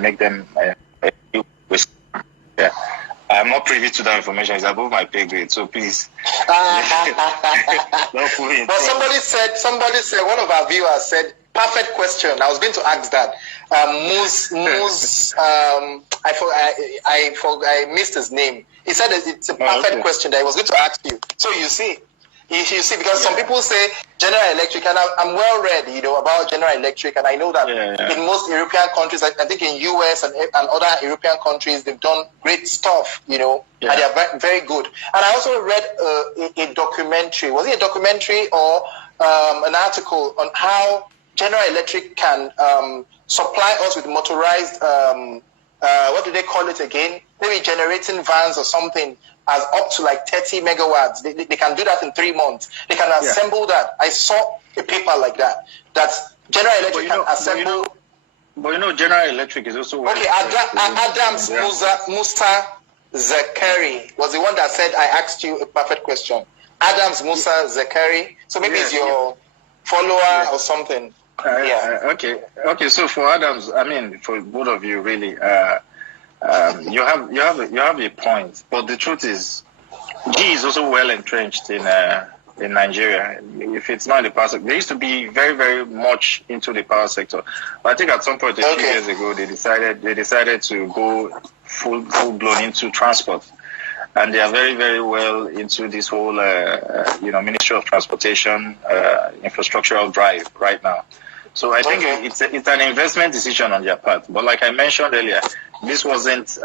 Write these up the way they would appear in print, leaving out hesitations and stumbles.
make them yeah. I'm not privy to that information. It's above my pay grade, so please. But somebody said, one of our viewers said, perfect question. I was going to ask that. I missed his name. He said it's a perfect question that he was going to ask you. So you see, because some people say General Electric, and I'm well read, about General Electric, and I know that in most European countries, I think in US and other European countries, they've done great stuff, and they are very, very good. And I also read a documentary. Was it a documentary or an article on how General Electric can supply us with motorized, what do they call it again? Maybe generating vans or something, as up to like 30 megawatts. They can do that in 3 months. They can assemble that. I saw a paper like that. That's General Electric can assemble. But General Electric is also... Okay, Adams Musa Zakari was the one that said, I asked you a perfect question. Adams Musa Zakari. So maybe it's your follower or something. Okay. So for Adams, I mean, for both of you, really, you have a point. But the truth is, G is also well entrenched in Nigeria. If it's not in the power sector, they used to be very, very much into the power sector. But I think at some point a few years ago, they decided to go full blown into transport. And they are very, very well into this whole, Ministry of Transportation, infrastructural drive right now. So I think it's an investment decision on their part. But like I mentioned earlier, this wasn't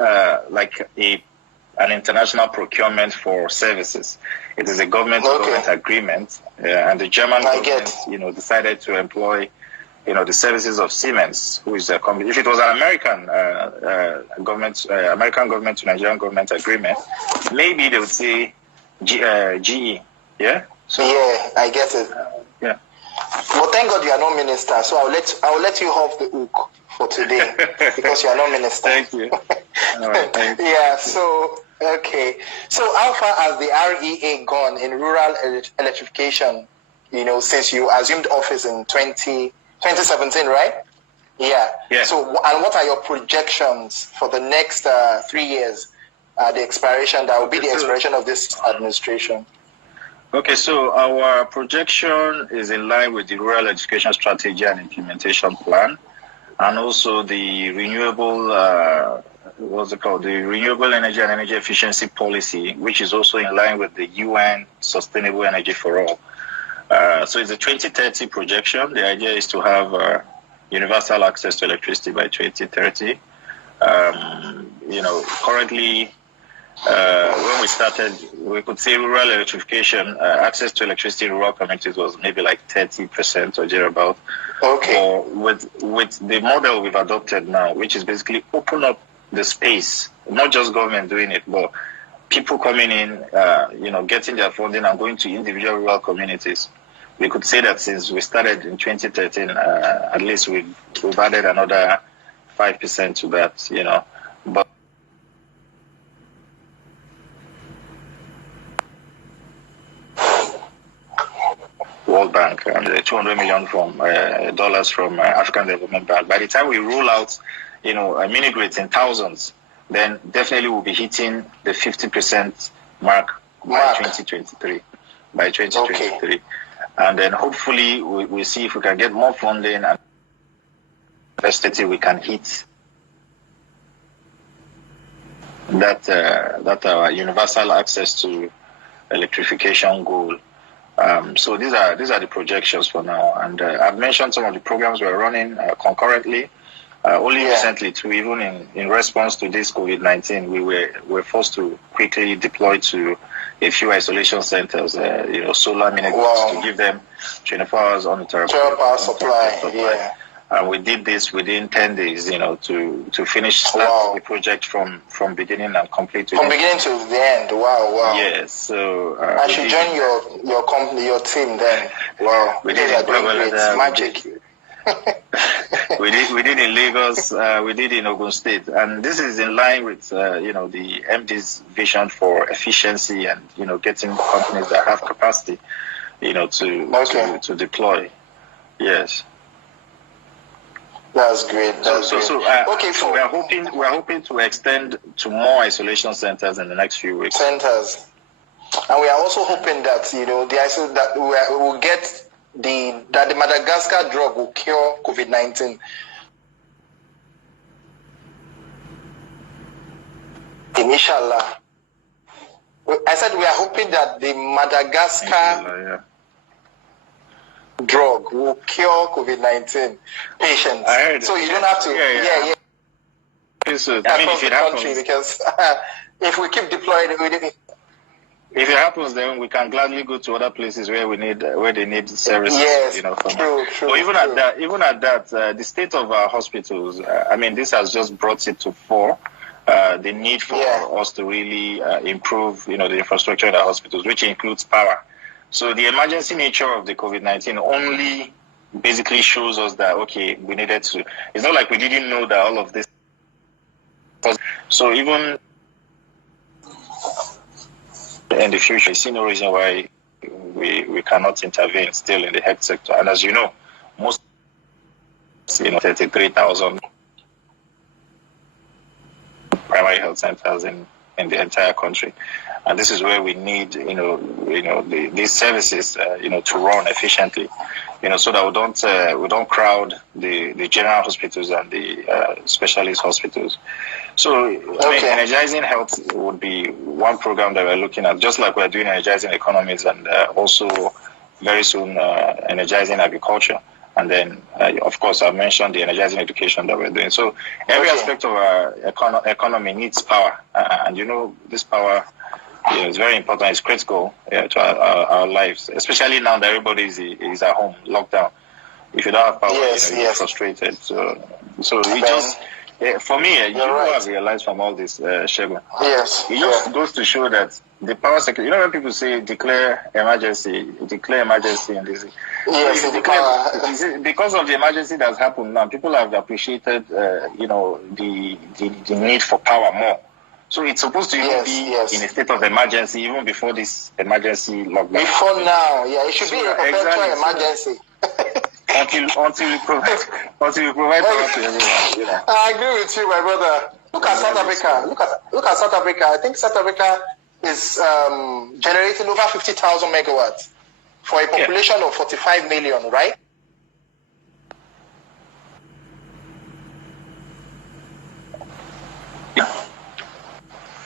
like an international procurement for services. It is a government-to-government agreement, and the German government, decided to employ, the services of Siemens, who is a company. If it was an American government to Nigerian government agreement, maybe they would say GE. Yeah. So I get it. But thank God you are not minister, so I'll let you off the hook for today because you are not minister. Thank you. All right, thank you. So how far has the REA gone in rural electrification? Since you assumed office in 2017, right? Yeah. So, and what are your projections for the next 3 years? The expiration that will be the expiration of this administration. Okay, so our projection is in line with the Rural Education Strategy and Implementation Plan, and also the renewable, the Renewable Energy and Energy Efficiency Policy, which is also in line with the UN Sustainable Energy for All. So it's a 2030 projection. The idea is to have universal access to electricity by 2030. Currently, when we started, we could say rural electrification, access to electricity in rural communities was maybe like 30% or thereabout. Okay. Or with the model we've adopted now, which is basically open up the space, not just government doing it, but people coming in, getting their funding and going to individual rural communities. We could say that since we started in 2013, at least we've added another 5% to that, But World Bank and $200 million from dollars from African Development Bank. By the time we roll out, mini grids in thousands, then definitely we'll be hitting the 50% mark by 2023. By 2023, and then hopefully we'll see if we can get more funding and university we can hit that universal access to electrification goal. So these are the projections for now, and I've mentioned some of the programs we're running concurrently. Only recently, too, even in response to this COVID-19, we were forced to quickly deploy to a few isolation centers, solar mini grids to give them 24 hours uninterrupted power supply. And we did this within 10 days, to start the project from beginning and complete. From beginning to the end. Wow. Yes. So I should join your company, your team then. Wow. We did it. Magic. we did in Lagos, we did in Ogun State, and this is in line with the MD's vision for efficiency and getting companies that have capacity to deploy. Yes. That's great. So we are hoping to extend to more isolation centers in the next few weeks. Centers, and we are also hoping that that we will get that the Madagascar drug will cure COVID-19. Inshallah. I said we are hoping that the Madagascar drug will cure COVID-19 patients. I heard so you don't have to. Yeah. So, across the country, because if we keep deploying it, if it happens, then we can gladly go to other places where they need services. Yes, true. But even at that, the state of our hospitals. This has just brought it to fore. The need for us to really improve, the infrastructure in our hospitals, which includes power. So the emergency nature of the COVID-19 only basically shows us that, okay, we needed to. It's not like we didn't know that all of this. So even in the future, I see no reason why we cannot intervene still in the health sector. And as you know, most 33,000 primary health centers in the entire country, and this is where we need these services to run efficiently, so that we don't crowd the general hospitals and the specialist hospitals. So energizing health would be one program that we're looking at, just like we're doing energizing economies and also very soon energizing agriculture. And then, of course, I've mentioned the energizing education that we're doing. So every aspect of our economy needs power. And this power is very important. It's critical to our lives, especially now that everybody is at home, locked down. If you don't have power, you're frustrated. So it just... for me, what I've realized from all this, Segun, it just goes to show that the power sector, when people say declare emergency and this, because of the emergency that's happened now, people have appreciated, the need for power more. So it's supposed to be in a state of emergency even before this emergency lockdown. Before now, it should be a perpetual emergency. Until we provide power to everyone. I agree with you, my brother. Look at South Africa. Look at South Africa. I think South Africa is generating over 50,000 megawatts for a population of 45 million, right?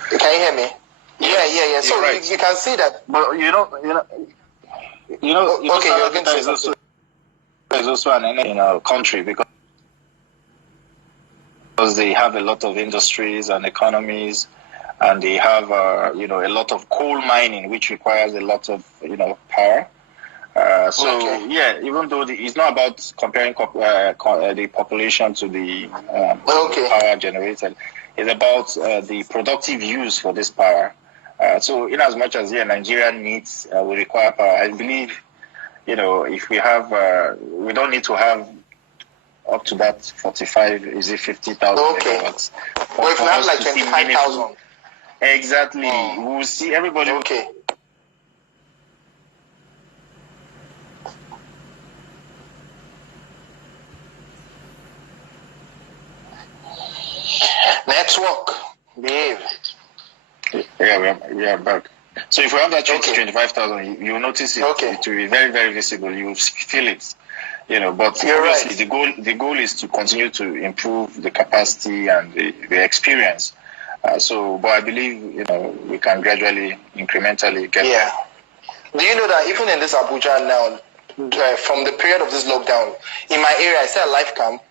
Can you hear me? Yeah. So you can see that. But South Africa is also an country because they have a lot of industries and economies, and they have a lot of coal mining, which requires a lot of power. Even though it's not about comparing the population to the power generated, it's about the productive use for this power. So in as much as Nigeria needs, we require power. I believe, if we have, we don't need to have up to that 45, is it 50,000 megawatts? Well, if we have like 25,000. Exactly. We'll see everybody. Okay. Network. Behave. Yeah, we are back. So if we have that 25,000, you will notice it. It will be very, very visible. You will feel it. But obviously the goal is to continue to improve the capacity and the experience. But I believe we can gradually, incrementally get there. Do you know that even in this Abuja now, from the period of this lockdown, in my area, I say a life camp,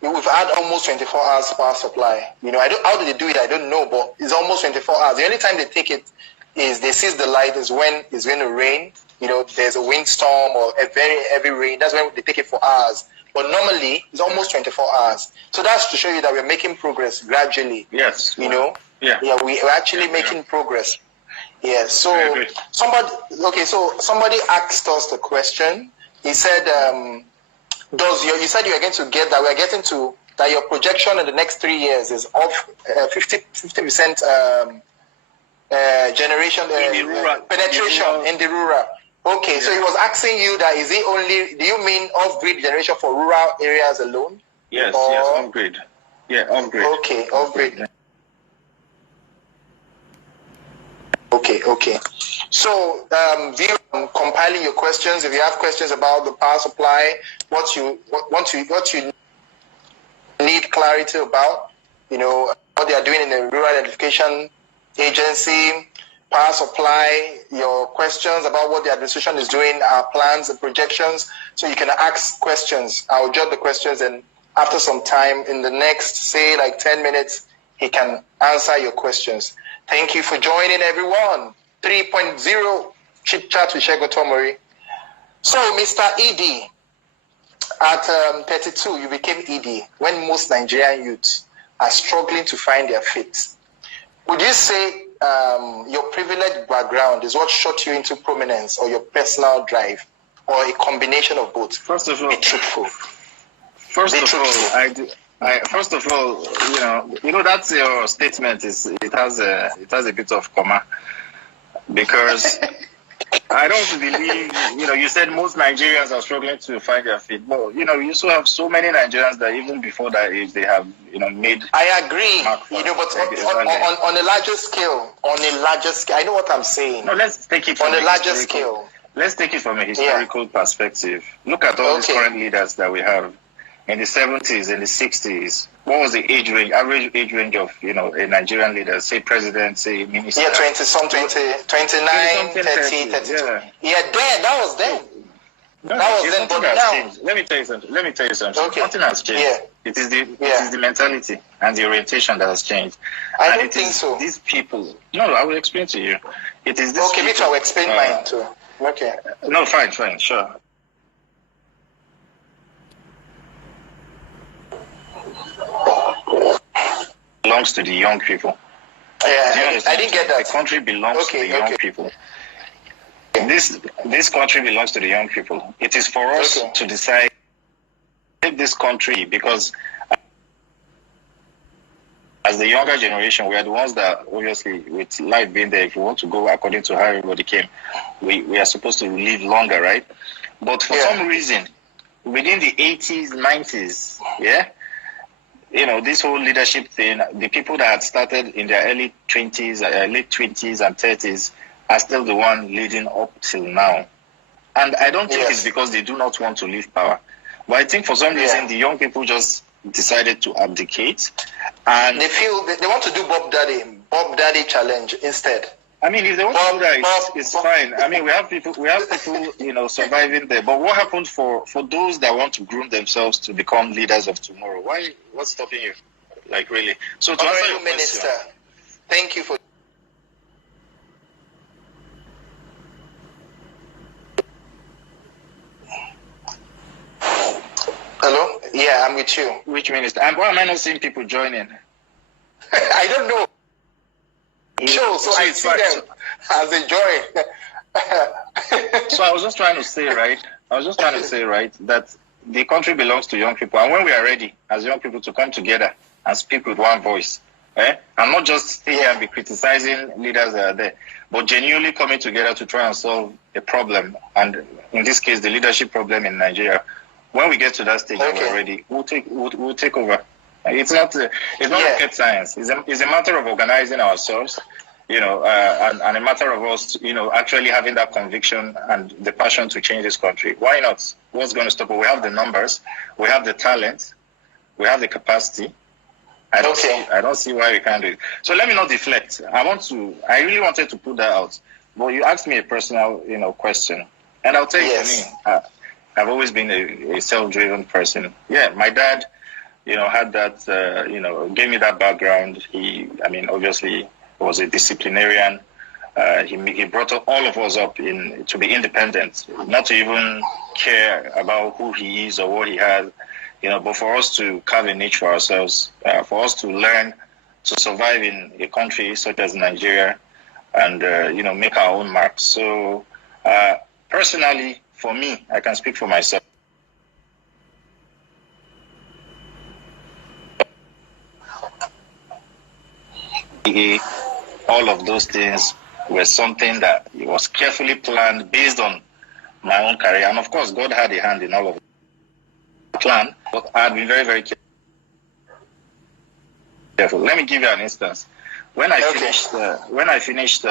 we've had almost 24 hours power supply. How do they do it? I don't know, but it's almost 24 hours. The only time they take it is they seize the light is when it's going to rain. There's a windstorm or a very heavy rain. That's when they take it for hours. But normally, it's almost 24 hours. So that's to show you that we're making progress gradually. Yes. We're actually making progress. Yeah. So somebody asked us the question. He said, you said you're going to get that we're getting to that your projection in the next 3 years is of 50% generation penetration in the rural. Okay, so he was asking you that do you mean off-grid generation for rural areas alone? Yes, yes, upgrade. Yeah, upgrade. Okay, upgrade. Okay. So, compiling your questions. If you have questions about the power supply, what you need clarity about, what they are doing in the Rural Electrification Agency, power supply, your questions about what the administration is doing, our plans and projections. So you can ask questions. I'll jot the questions, and after some time, in the next, say, like 10 minutes, he can answer your questions. Thank you for joining, everyone. 3.0 Chit-Chat with Segun Tomori. So, Mr. ED, at 32, you became ED when most Nigerian youths are struggling to find their fit. Would you say your privileged background is what shot you into prominence, or your personal drive, or a combination of both? First of all, be truthful. First of all, that's your statement. It has a bit of comma, because I don't believe, you said most Nigerians are struggling to find their feet. But, you still have so many Nigerians that even before that age, they have, made. I agree, but on a larger scale, I know what I'm saying. No, let's take it on a larger scale. Let's take it from a historical perspective. Look at all these current leaders that we have. In the 70s, in the 60s, what was the average age range of, a Nigerian leader, say president, say minister? Yeah, 29, 30. Yeah, that was then. That was then, but now. Changed. Let me tell you something. Okay. Nothing has changed. Yeah. It is the mentality and the orientation that has changed. I don't think so. These people. No, I will explain to you. It is this. Okay, me too. I will explain mine too. Okay. No, fine, sure. Belongs to the young people. Yeah, I didn't get that. The country belongs to the young people. This country belongs to the young people. It is for us to decide this country, because as the younger generation, we are the ones that, obviously, with life being there, if you want to go according to how everybody came, we are supposed to live longer, right? But for some reason, within the 80s, 90s, this whole leadership thing, the people that had started in their early 20s, late 20s and 30s are still the one leading up till now. And I don't think it's because they do not want to leave power. But I think for some reason, the young people just decided to abdicate. And they feel they want to do Bob Daddy challenge instead. I mean, if they want to do that, it's fine. I mean, we have people, surviving there. But what happened for those that want to groom themselves to become leaders of tomorrow? What's stopping you? Like, really? So, to answer your Minister, question, thank you for. Hello? Yeah, I'm with you. Which minister? And why am I not seeing people joining? I don't know. So I see them as a joy. So I was just trying to say, right, that the country belongs to young people. And when we are ready, as young people, to come together and speak with one voice, and not just stay here and be criticizing leaders that are there, but genuinely coming together to try and solve a problem, and in this case, the leadership problem in Nigeria. When we get to that stage and we're ready, we'll take over. It's not rocket science. It's a matter of organizing ourselves, and a matter of us, actually having that conviction and the passion to change this country. Why not? What's going to stop it? We have the numbers, we have the talent, we have the capacity. I don't see why we can't do it. So let me not deflect. I really wanted to put that out, but you asked me a personal, question, and I'll tell you, for me, I've always been a self-driven person. Yeah, my dad, had that, gave me that background. Obviously was a disciplinarian. He brought all of us up to be independent, not to even care about who he is or what he has, but for us to carve a niche for ourselves, for us to learn to survive in a country such as Nigeria and, make our own mark. So, personally, for me, I can speak for myself. All of those things were something that was carefully planned based on my own career. And of course, God had a hand in all of the plan, but I had been very, very careful. careful. Let me give you an instance. When I finished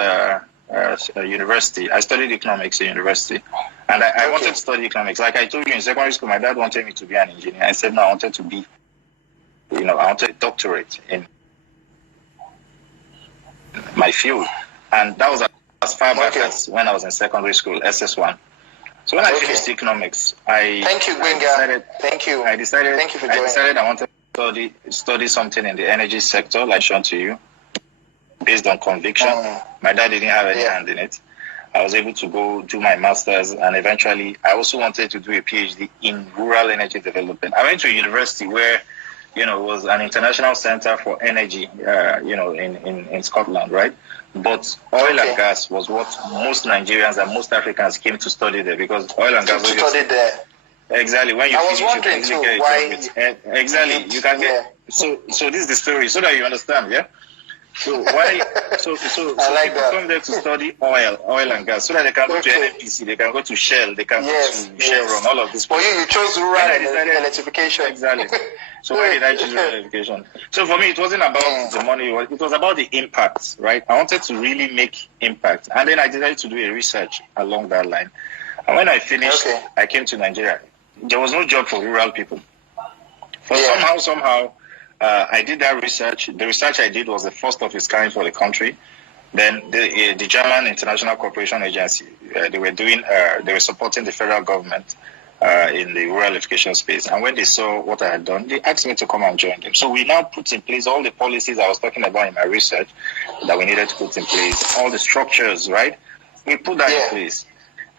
university, I studied economics in university, and I wanted to study economics. Like I told you in secondary school, my dad wanted me to be an engineer. I said no, I wanted to be, I wanted a doctorate in my field, and that was as far back as when I was in secondary school, SS1. So when I finished economics, I decided I wanted to study something in the energy sector, like shown to you, based on conviction. My dad didn't have any hand in it. I was able to go do my master's, and eventually I also wanted to do a PhD in rural energy development. I went to a university where, it was an international center for energy, in Scotland, right? But oil and gas was what most Nigerians and most Africans came to study there, because oil and gas was studied there. Exactly. When you finish, you can too, get why exactly. You can get so this is the story, so that you understand, yeah. So why? So I like people come there to study oil and gas, so that they can go to NNPC, they can go to Shell, they can go to Chevron, all of this. For you chose rural electrification. Exactly. So why did I choose rural electrification? So for me, it wasn't about the money; it was about the impact, right? I wanted to really make impact, and then I decided to do a research along that line. And when I finished, I came to Nigeria. There was no job for rural people. Somehow. I did that research. The research I did was the first of its kind for the country. Then the German International Cooperation Agency, they were supporting the federal government in the rural education space. And when they saw what I had done, they asked me to come and join them. So we now put in place all the policies I was talking about in my research that we needed to put in place, all the structures, right? We put that in place.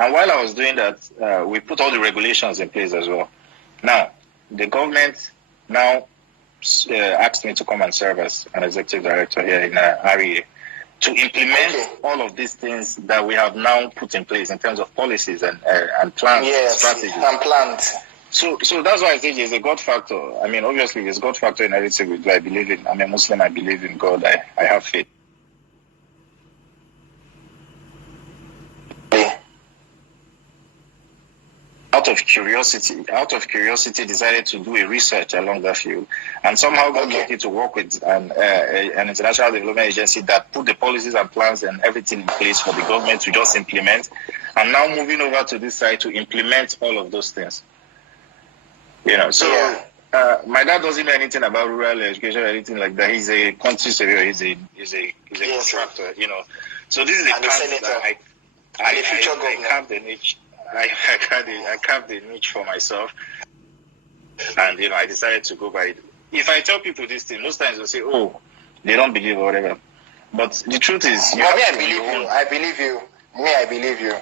And while I was doing that, we put all the regulations in place as well. Now, the government now asked me to come and serve as an executive director here in REA to implement all of these things that we have now put in place in terms of policies and plans, strategies. And plans. So that's why I think there's a God factor. I mean, obviously, there's God factor in everything we do. I believe in. I'm a Muslim. I believe in God. I have faith. Out of curiosity, decided to do a research along that field, and somehow got lucky to work with an international development agency that put the policies and plans and everything in place for the government to just implement. And now moving over to this side to implement all of those things. My dad doesn't know anything about rural education or anything like that. He's a country surveyor. He's a contractor. So this is the path that I carved the niche. I carved a niche for myself, and I decided to go by it. If I tell people this thing, most times they'll say, "Oh, they don't believe or whatever." But the truth is, I believe you. I believe you.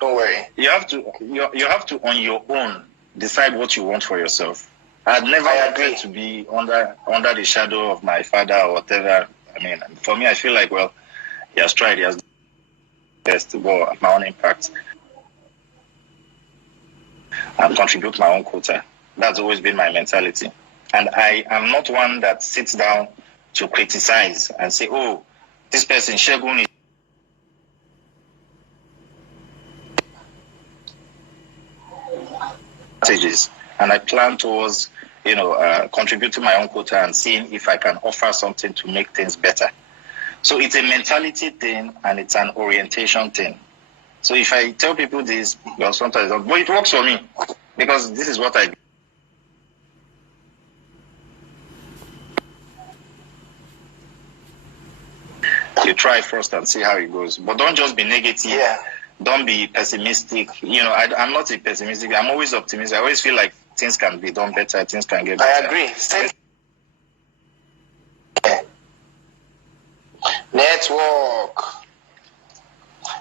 Don't worry. You have to on your own decide what you want for yourself. I'd never wanted to be under the shadow of my father or whatever. I mean, for me, I feel like, well, he has tried. He has best to go at my own impact and contribute my own quota. That's always been my mentality. And I am not one that sits down to criticize and say, oh, this person, Segun, is and I plan towards, contributing my own quota and seeing if I can offer something to make things better. So it's a mentality thing and it's an orientation thing. So if I tell people this, well, sometimes, but it works for me because this is what I do. You try first and see how it goes, but don't just be negative. Yeah. Don't be pessimistic. I'm not a pessimistic. I'm always optimistic. I always feel like things can be done better. Things can get better. I agree. Same.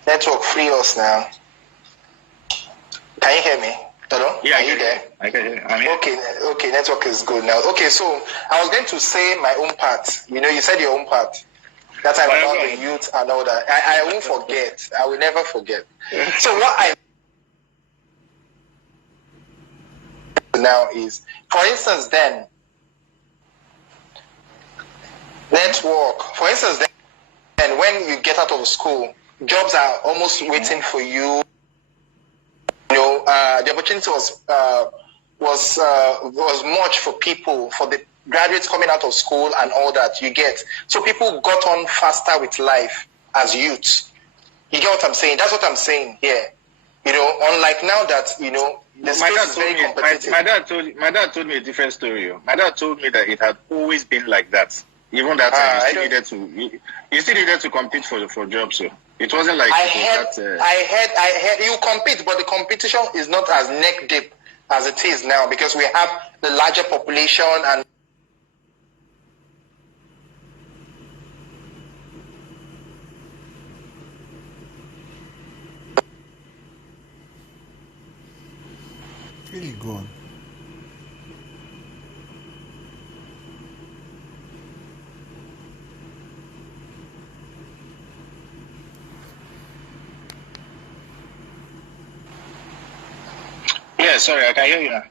Network, free us now. Can you hear me? Hello? Yeah, are you there? I can hear you. I'm here. Okay, network is good now. Okay, so I was going to say my own part. You said your own part. That time about the youth and all that. I won't forget. I will never forget. So what I now is, for instance, then network. For instance, then when you get out of school, jobs are almost waiting for you. The opportunity was was much for people, for the graduates coming out of school and all that, you get. So people got on faster with life as youths. You get what I'm saying? That's what I'm saying here. You know, unlike now that, you know, the space is very competitive. My dad told me a different story. My dad told me that it had always been like that. Even that time, you still needed to compete for jobs. So it wasn't like I heard you compete, but the competition is not as neck deep as it is now, because we have the larger population and really gone. Yeah, sorry, I can hear you now.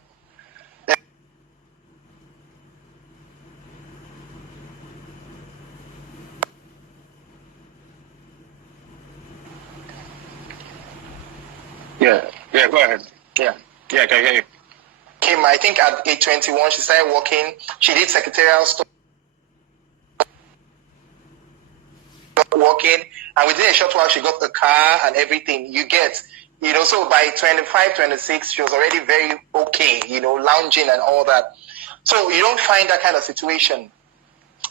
Yeah, go ahead. Yeah, I can hear you. Came, I think at age 21, she started working. She did secretarial stuff, working, and within a short while, she got the car and everything. You get, you know, so by 25, 26, she was already very okay, you know, lounging and all that. So you don't find that kind of situation,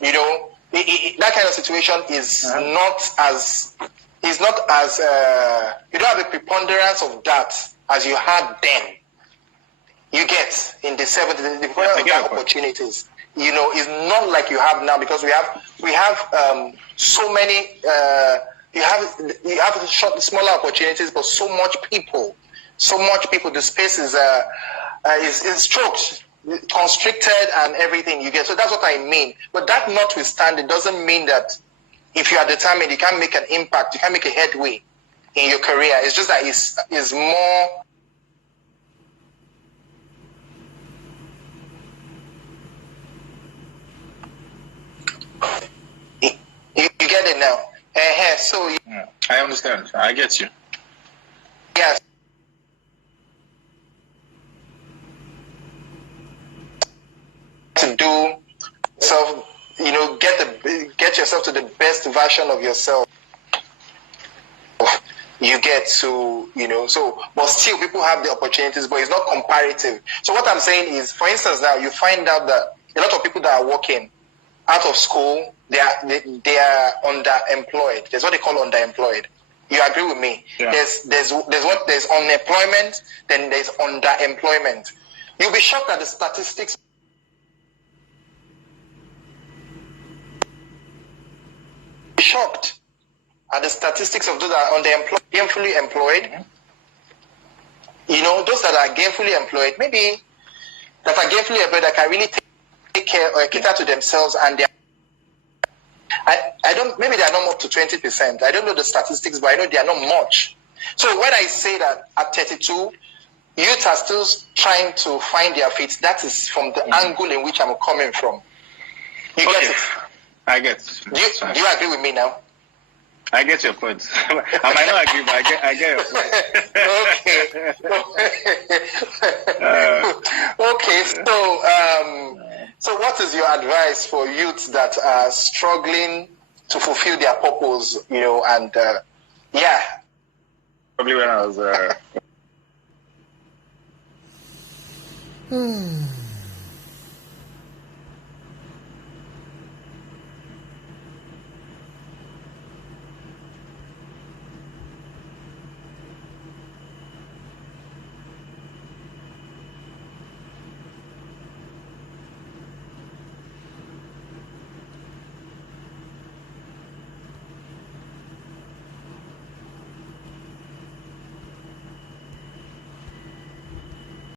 you know. That kind of situation is not as you don't have a preponderance of that as you had then. You get in the 70s, the opportunities. You know, it's not like you have now, because we have so many. You have smaller opportunities, but so much people. The space is choked, constricted, and everything you get. So that's what I mean. But that notwithstanding, doesn't mean that if you are determined, you can't make an impact, you can't make a headway in your career. It's just that it's more. You get it now. So I understand. I get you. Yes. To do so, you know, get yourself to the best version of yourself. You get to, you know, so, but still people have the opportunities, but it's not comparative. So what I'm saying is, for instance, now you find out that a lot of people that are working out of school, they are underemployed. There's what they call underemployed. You agree with me? Yeah. There's unemployment, then there's underemployment. You'll be shocked at the statistics. Shocked at the statistics of those that are underemployed, gainfully employed. You know, those that are gainfully employed, maybe that are gainfully employed, that can really take care or cater to themselves, and I don't, maybe they are not up to 20%. I don't know the statistics, but I know they are not much. So when I say that at 32, youth are still trying to find their feet, that is from the angle in which I'm coming from. You get it? I get it. Do you agree with me now? I get your point. I might not agree, but I get your point. Okay. So what is your advice for youths that are struggling to fulfill their purpose, you know, and Probably when I was